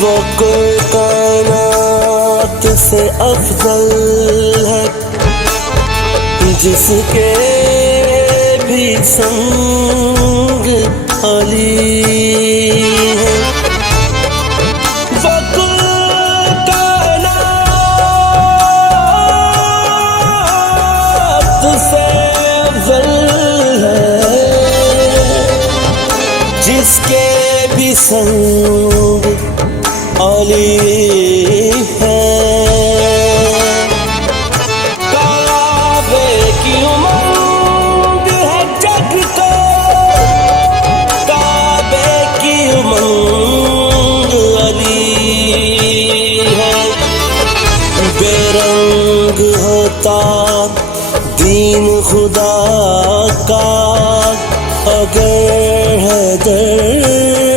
वो कोई कायनात से अफजल है, जिसके भी संग अली है। वो कोई कायनात से अफजल है, जिसके भी संग अली है। काबे की उमंग है जग को, काबे की उमंग अली है। बेरंग होता दीन खुदा का, अगर हैदर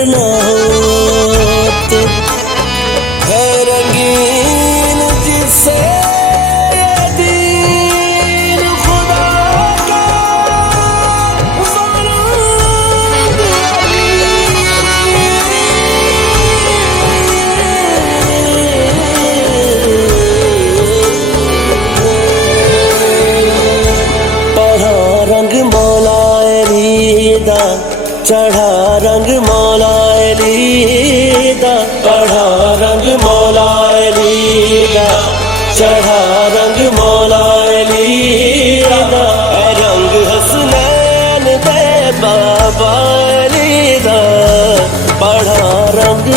न होते। है रंगीन जिससे ये दीन खुदा का, ज़रूर पढ़ा रंग मौला अली दा, चढ़ा रंग मौला अली दा, पढ़ा रंग मौला अली दा, चढ़ा रंग मौला अली दा। रंग हसनैन दे बाबा अली दा, पढ़ा रंग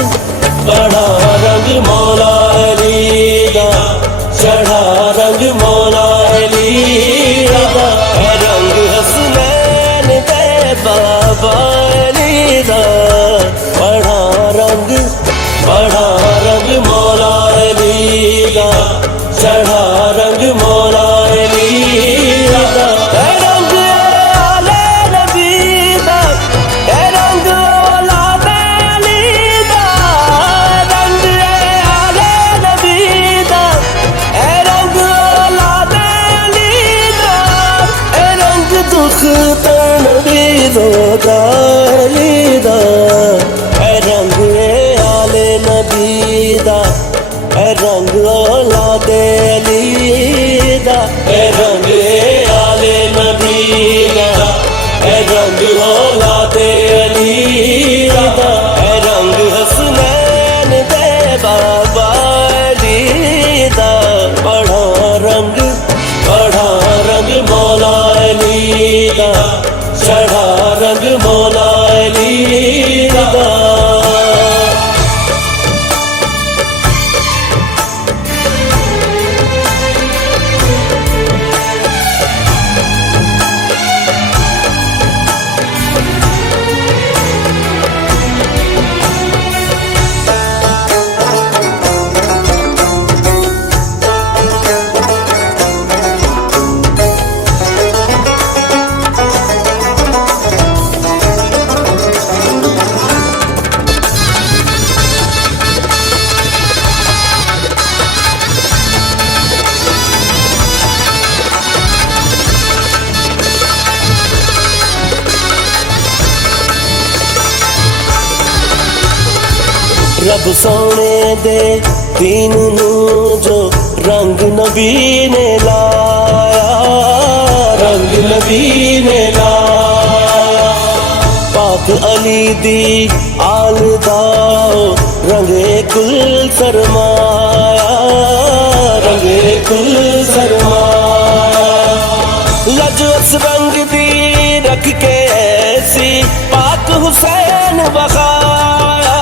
मौला अली दा, चढ़ा रंग मौला अली दा। रंग हसनैन दे बाबा अली दा, पढ़ा रंग मौला अली दा, चढ़ा रंग मौला अली दा। रंग आले नबी दा, रंग औलादे अली दा, रंग आले नबी दा, रंग औलादे अली दा। रंग दुख तन भी रोदा अली दा, रंग आले नबी दा, रंग औलादे अली दा। रंग आले नबी दा, रंग औलादे अली दा। रंग हसनैन दे बाबा अली दा, पढ़ा रंग मौला अली दा, चढ़ा रंग मौला अली दा। रब सोने दे दीन नू जो रंग नबी ने लाया, रंग नबी ने लाया। पाक अली दी आल दा रंगे कुल सरमाया, रंगे कुल सरमाया। लजवस रंग दी रख के ऐसी पाक हुसैन बखाया,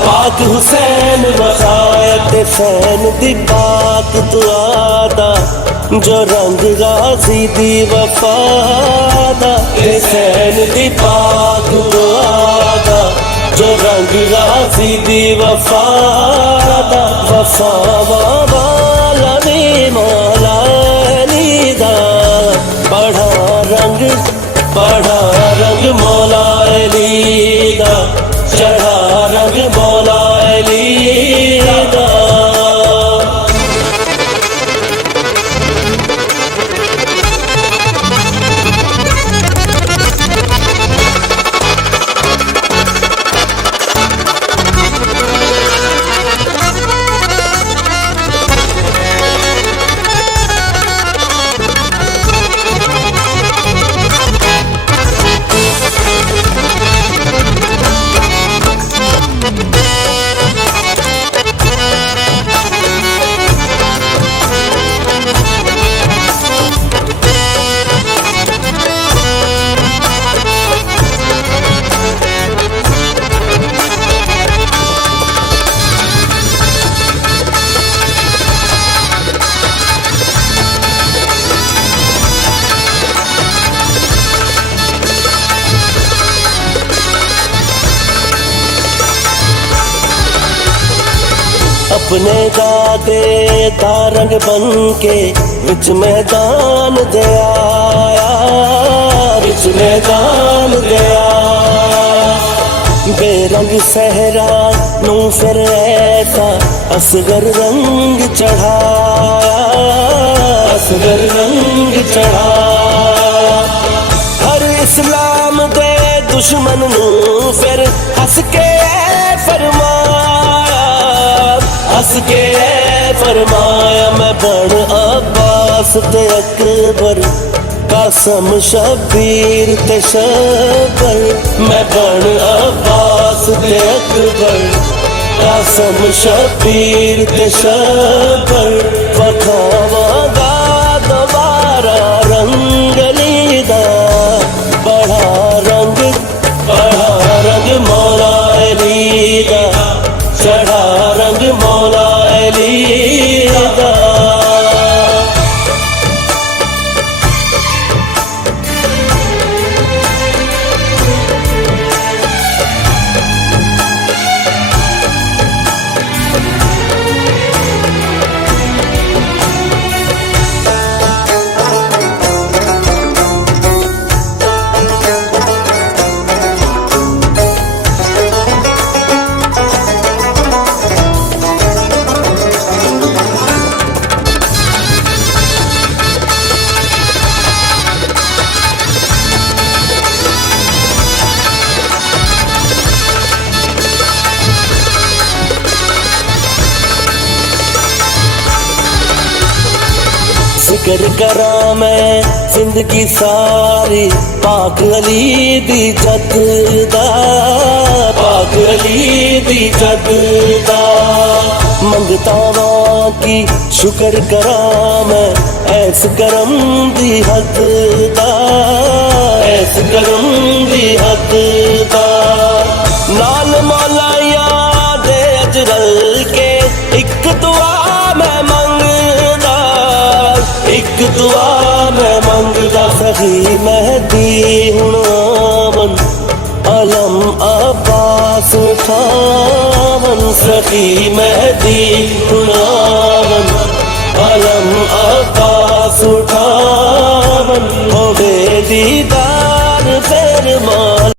पाक हुसैन बखाया। ते फैन दी पाक दुआदा, जो रंग गाजी दी वफादा। ते फैन दी पाक दुआदा, जो रंग गाजी दी वफादा। वफा वाला दी मौला अली दा, पढ़ा रंग मौला अली दा, चढ़ा रंग मौला अली दा। अपने दाते दा रंग बन के विच मैदान दे आया, विच मैदान दे आया। बेरंग सहरा नू फिर ऐसा असगर रंग चढ़ाया, असगर रंग चढ़ाया। हर इस्लाम दे दुश्मन नू फिर हस के फरमाया, हस के फरमाया। मैं बन अब्बास ते अकबर, कासम शबीर ते शबर। मैं बन अब्बास ते अकबर, कासम शबीर ते शबर। वखावांगा दोबारा रंगली दा, बढ़ा रंग मौला अली दा, चढ़ा रंग मौला अली दा। जिक्र करा मैं जिंदगी सारी पाक अली दी जद दा, पाक अली दी जद दा। मंगता वां की शुक्र करा मैं ऐस करम दी हद दा, ऐस करम दी हद दा। नाल मौला याद अजरल के एक दुआ मैं मंगदा, एक दुआ मैं मंगदा। सही महदी हुण आवन, अलम अब्बास उठावन। सही महदी हुण